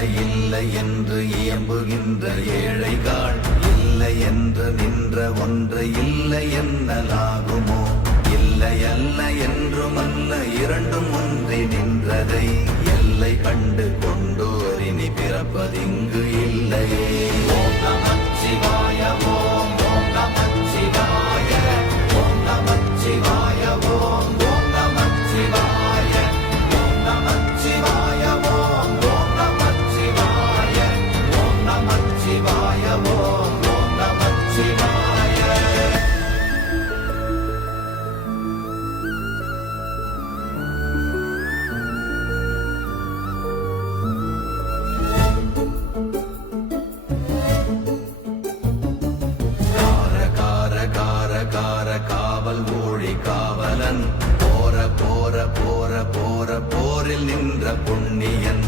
இல்லை இல்லை என்று இயம்புகின்ற ஏழைகள், இல்லை என்று நின்ற ஒன்று இல்லை என்னலாகுமோ? இல்லை அல்ல என்றும் அல்ல, இரண்டும் ஒன்றி நின்றதை எல்லை கண்டு கொண்டோர் இனி பிறப்பதிங்கு இல்லையே. ஓம் நமச்சிவாய ஓம், ஓம் நமச்சிவாய, ஓம் நமச்சிவாய ஓம், ஓம் நமச்சிவாய, ஓம் நமச்சிவாய ஓம், ஓம் நமச்சிவாய, ஓம் நமச்சிவாய ஓம், ஓம் நமச்சிவாய. காவல் ஊழி காவலன், போற போற போற போற போரில் நின்ற புண்ணியன்.